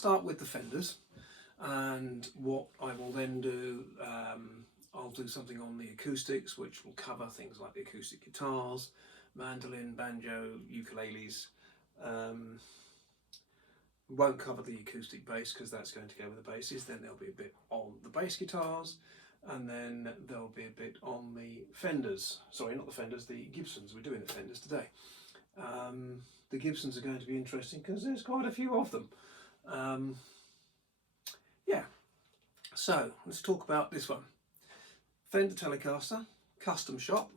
start with the Fenders, and what I will then do, I'll do something on the acoustics, which will cover things like the acoustic guitars, mandolin, banjo, ukuleles. Won't cover the acoustic bass because that's going to go with the basses. Then there'll be a bit on the bass guitars, and then there'll be a bit on the Fenders. Sorry, not the Fenders, the Gibsons. We're doing the Fenders today. The Gibsons are going to be interesting because there's quite a few of them. Yeah, so let's talk about this one. Fender Telecaster, custom shop.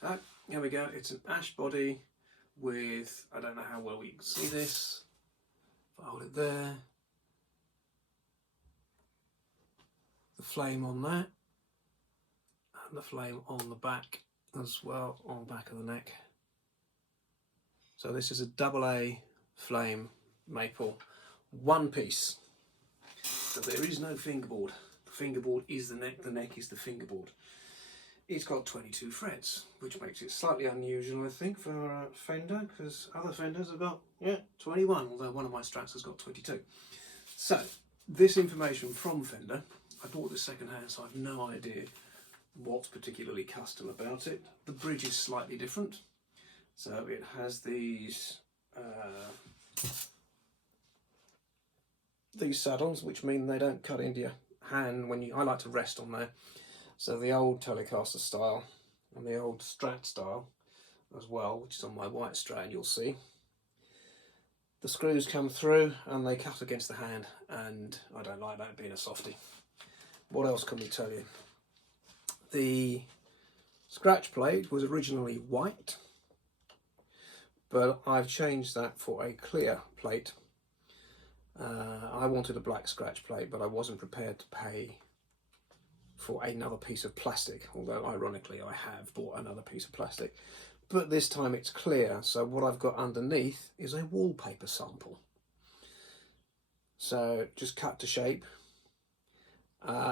So here we go, it's an ash body with, I don't know how well we can see this, if I hold it there, the flame on that, and the flame on the back as well, on the back of the neck. So this is a AA flame maple, one piece. So there is no fingerboard. The fingerboard is the neck is the fingerboard. It's got 22 frets, which makes it slightly unusual, I think, for a Fender, because other Fenders have got, 21, although one of my Strats has got 22. So, this information from Fender, I bought this second hand, so I have no idea what's particularly custom about it. The bridge is slightly different. So it has these saddles, which mean they don't cut into your hand when you. I like to rest on there. So the old Telecaster style and the old Strat style as well, which is on my white Strat, you'll see. The screws come through and they cut against the hand, and I don't like that being a softie. What else can we tell you? The scratch plate was originally white, but I've changed that for a clear plate. I wanted a black scratch plate, but I wasn't prepared to pay for another piece of plastic, although ironically I have bought another piece of plastic. But this time it's clear, so what I've got underneath is a wallpaper sample. So just cut to shape.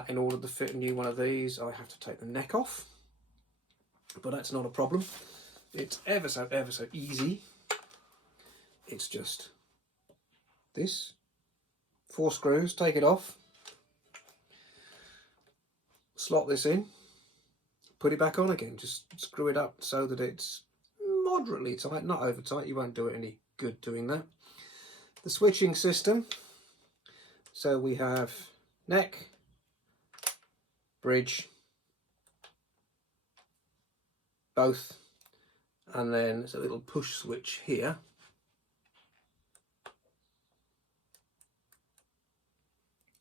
In order to fit a new one of these, I have to take the neck off, but that's not a problem. It's ever so easy. It's just this, 4 screws, take it off, slot this in, put it back on again, just screw it up so that it's moderately tight, not over tight, you won't do it any good doing that. The switching system, so we have neck, bridge, both, and then there's a little push switch here.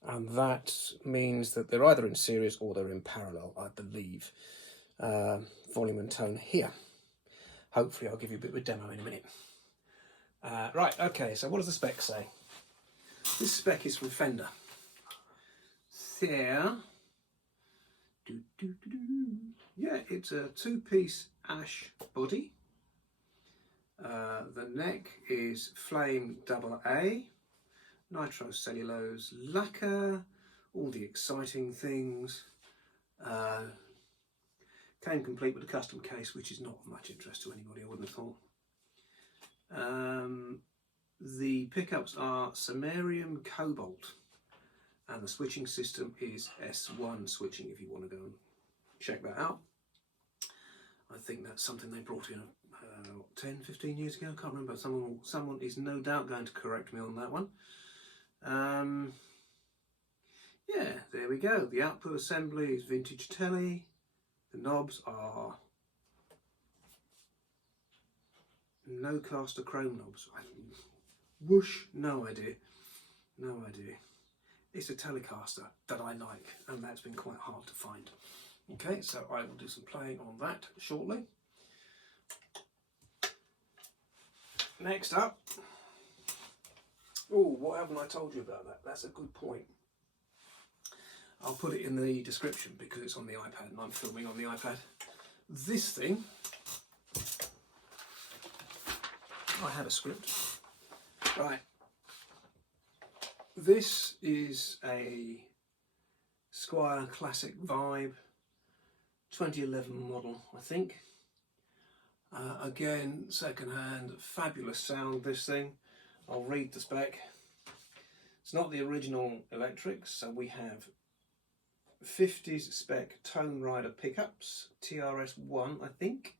And that means that they're either in series or they're in parallel, I believe. Volume and tone here. Hopefully I'll give you a bit of a demo in a minute. Right, okay, so what does the spec say? This spec is from Fender. There. Yeah, it's a 2-piece ash body. The neck is flame AA. Nitrocellulose lacquer, all the exciting things. Came complete with a custom case, which is not of much interest to anybody, I wouldn't have thought. The pickups are samarium cobalt, and the switching system is S1 switching, if you want to go and check that out. I think that's something they brought in 10, 15 years ago, I can't remember. Someone is no doubt going to correct me on that one. Yeah, there we go. The output assembly is vintage telly. The knobs are no caster chrome knobs. Whoosh, no idea. No idea. It's a Telecaster that I like, and that's been quite hard to find. Okay, so I will do some playing on that shortly. Next up. Oh, what haven't I told you about that? That's a good point. I'll put it in the description because it's on the iPad and I'm filming on the iPad. This thing, I have a script. Right. This is a Squier Classic Vibe 2011 model, I think. Again, second hand, fabulous sound, this thing. I'll read the spec. It's not the original electrics, so we have 50s spec Tone Rider pickups, TRS-1 I think,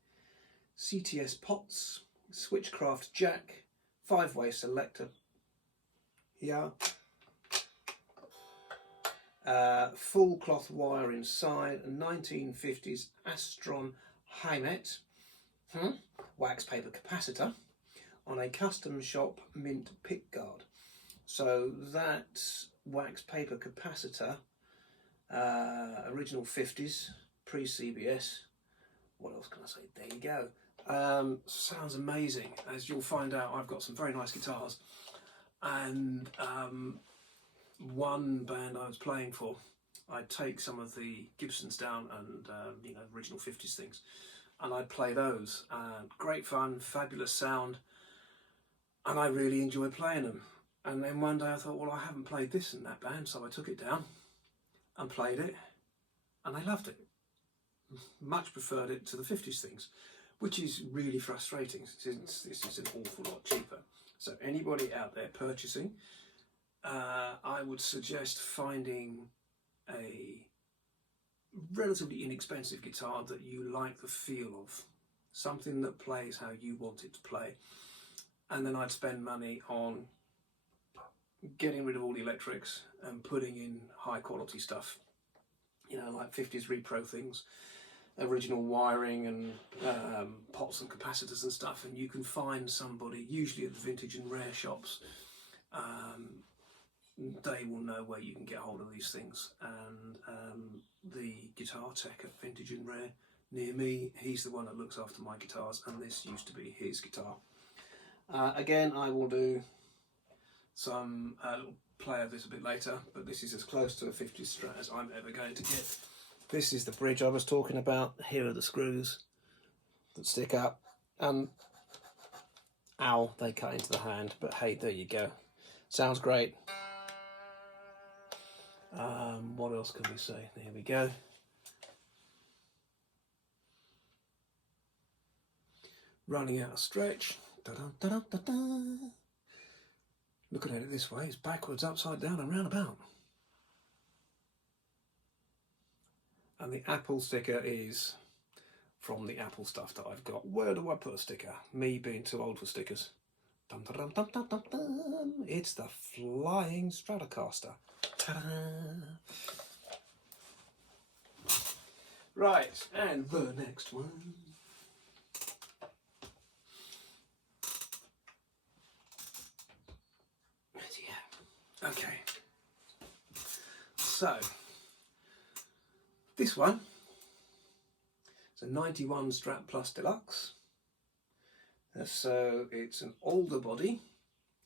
CTS pots, Switchcraft jack, 5-way selector here, full cloth wire inside, a 1950s Astron Hymet, wax paper capacitor on a custom shop mint pickguard. So that wax paper capacitor, original 50s, pre-CBS, what else can I say? There you go. Sounds amazing. As you'll find out, I've got some very nice guitars, and one band I was playing for, I'd take some of the Gibsons down and you know, original 50s things, and I'd play those. Great fun, fabulous sound, and I really enjoyed playing them. And then one day I thought, well, I haven't played this in that band, so I took it down and played it, and they loved it. Much preferred it to the 50s things, which is really frustrating since this is an awful lot cheaper. So anybody out there purchasing, I would suggest finding a relatively inexpensive guitar that you like the feel of, something that plays how you want it to play. And then I'd spend money on getting rid of all the electrics and putting in high quality stuff, you know, like 50s repro things, original wiring and pots and capacitors and stuff. And you can find somebody, usually at the vintage and rare shops, they will know where you can get hold of these things. And the guitar tech at Vintage and Rare near me, he's the one that looks after my guitars, and this used to be his guitar. Again, I will do some little play of this a bit later, but this is as close to a 50s Strat as I'm ever going to get. This is the bridge I was talking about. Here are the screws that stick up, and ow, they cut into the hand, but hey, there you go. Sounds great. What else can we say? There we go. Running out of stretch. Da-da-da-da-da-da. Looking at it this way, it's backwards, upside down and round about. And the Apple sticker is from the Apple stuff that I've got. Where do I put a sticker? Me being too old for stickers. Dum, dum, dum, dum, dum, dum. It's the Flying Stratocaster. Ta-da! Right, and the next one. Yeah. Okay. So, this one, it's a 91 Strat Plus Deluxe. So it's an alder body,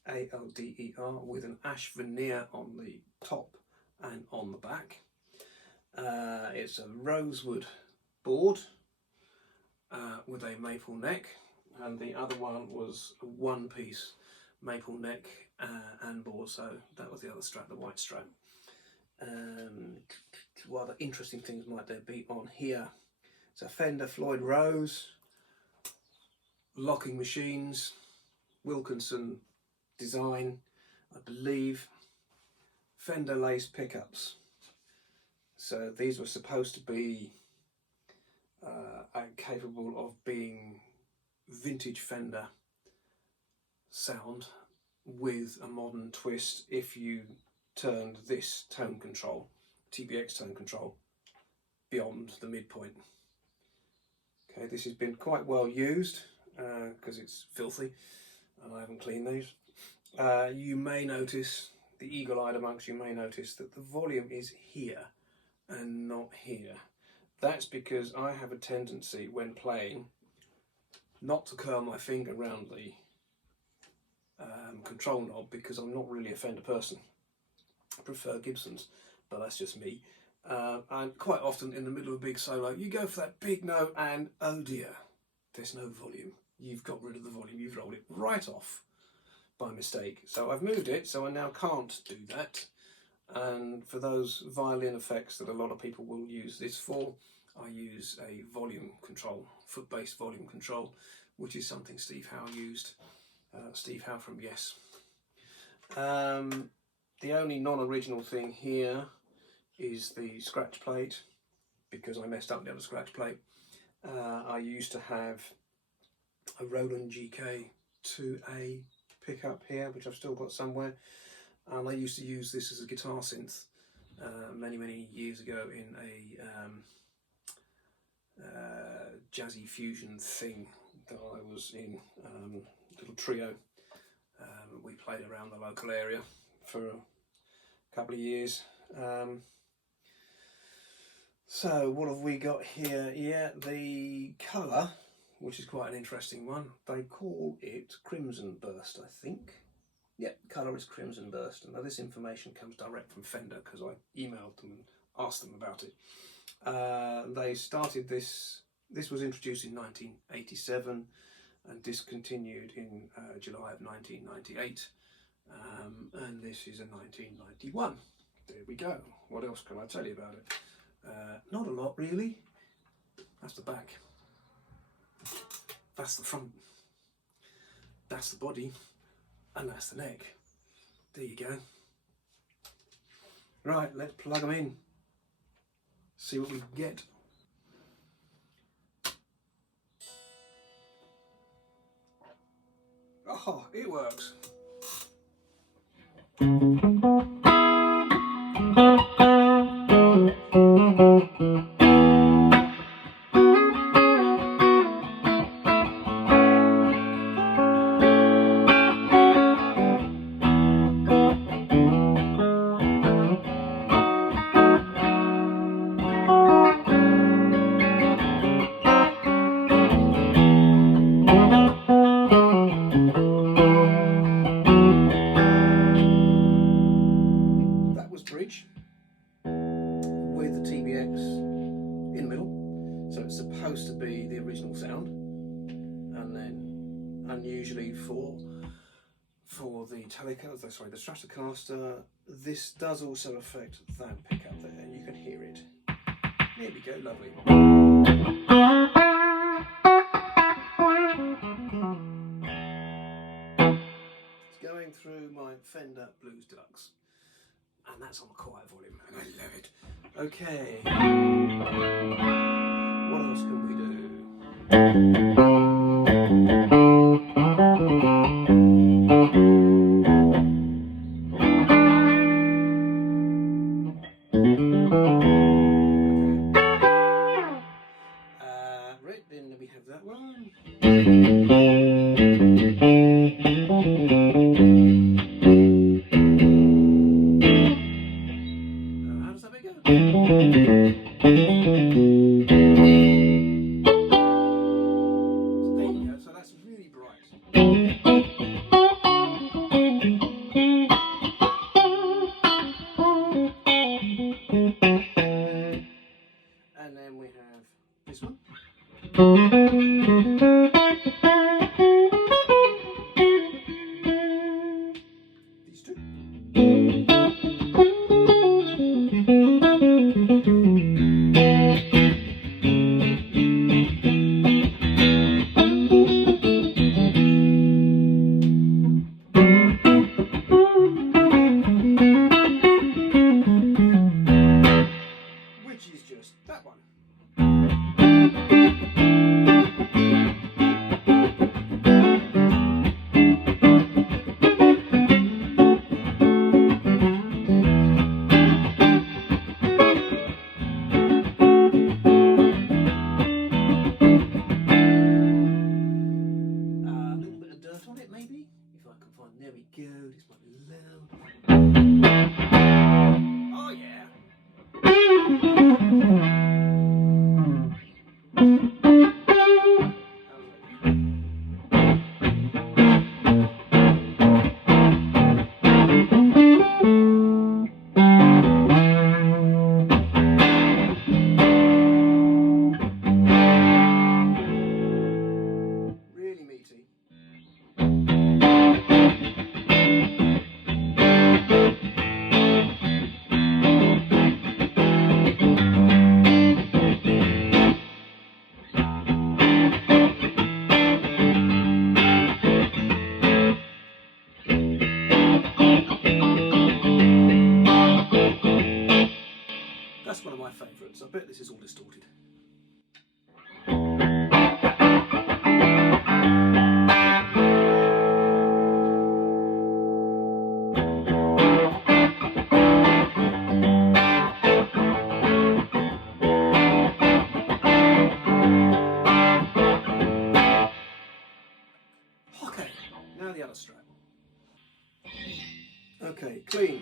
ALDER, with an ash veneer on the top and on the back. It's a rosewood board with a maple neck, and the other one was a one-piece maple neck and board, so that was the other Strat, the white Strat. What other interesting things might there be on here? It's a Fender Floyd Rose, locking machines, Wilkinson design, I believe, Fender lace pickups. So these were supposed to be capable of being vintage Fender sound with a modern twist if you turned this tone control, TBX tone control, beyond the midpoint. Okay, this has been quite well used because it's filthy and I haven't cleaned these. You may notice, the eagle-eyed amongst you may notice that the volume is here and not here. That's because I have a tendency when playing not to curl my finger around the control knob, because I'm not really a Fender person. I prefer Gibsons, but that's just me. And quite often in the middle of a big solo, you go for that big note and oh dear, there's no volume. You've got rid of the volume, you've rolled it right off by mistake. So I've moved it, so I now can't do that. And for those violin effects that a lot of people will use this for, I use a volume control, foot-based volume control, which is something Steve Howe used. Steve Howe from Yes. The only non-original thing here is the scratch plate, because I messed up the other scratch plate. I used to have a Roland GK2A pickup here, which I've still got somewhere, and I used to use this as a guitar synth many years ago in a jazzy fusion thing that I was in, little trio. We played around the local area for a couple of years. So what have we got here? Yeah, the colour, which is quite an interesting one. They call it Crimson Burst, I think. Yeah, colour is Crimson Burst. Now this information comes direct from Fender because I emailed them and asked them about it. They started this was introduced in 1987 and discontinued in July of 1998. And this is a 1991. There we go. What else can I tell you about it? Not a lot really. That's the back. That's the front. That's the body. And that's the neck. There you go. Right, let's plug them in. See what we can get. Oh, it works. With the TBX in the middle, so it's supposed to be the original sound, and then unusually for the Telecaster, sorry, the Stratocaster, this does also affect that pickup there, and you can hear it. There we go, lovely. It's going through my Fender Blues Deluxe. And that's on a quiet volume, and I love it. Okay. What else can we do? Right, then we have that one. And then we have this one. These two. Which is just that one. That's one of my favourites. I bet this is all distorted. Okay, now the other strap. Okay, clean.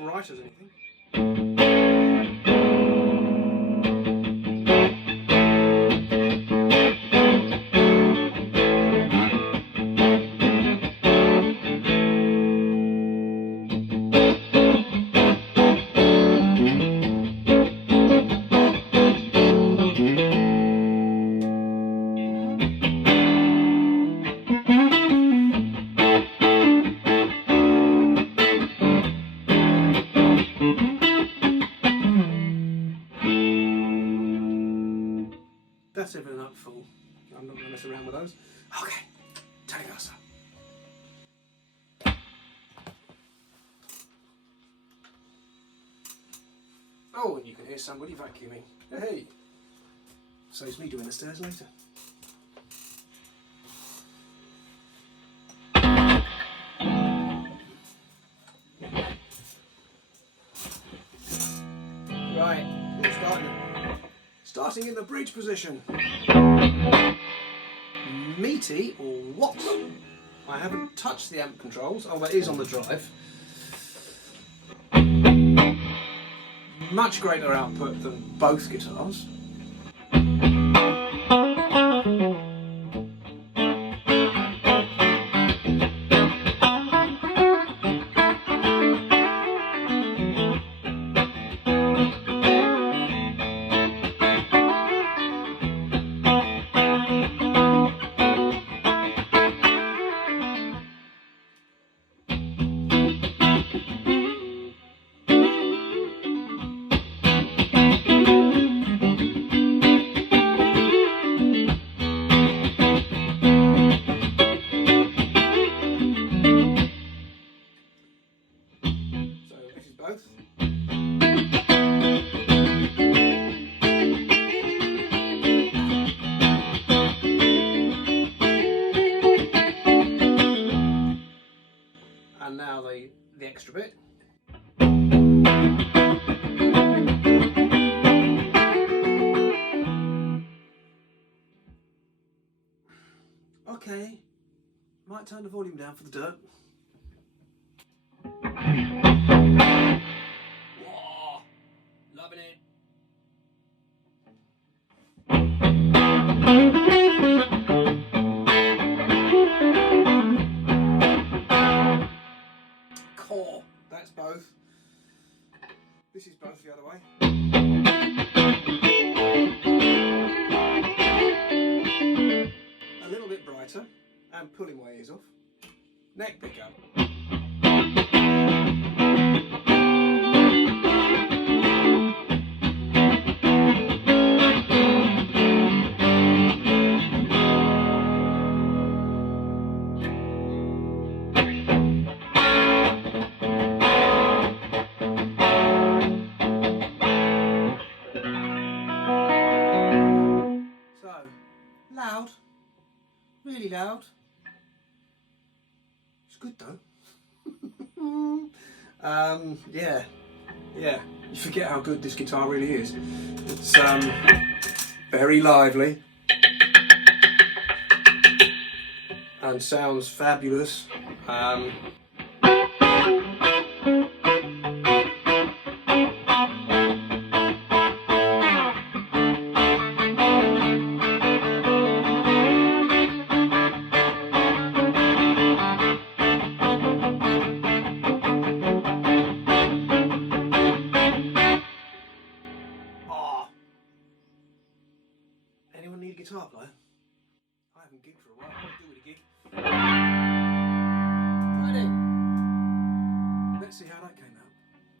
Bright as anything. That's everything up full. I'm not going to mess around with those. Okay, Telecaster. Oh, and you can hear somebody vacuuming. Hey! Saves me doing the stairs later. Right, we're starting in the bridge position. Meaty or what? I haven't touched the amp controls. Oh, that is on the drive. Much greater output than both guitars. And now the extra bit. Okay, might turn the volume down for the dirt. Whoa, loving it. Core, that's both. This is both the other way. A little bit brighter and pulling my ears off. Neck pickup. loud, really loud. It's good though. Yeah, you forget how good this guitar really is. It's very lively and sounds fabulous. Anyone need a guitar player? I haven't gigged for a while. I could do with a gig.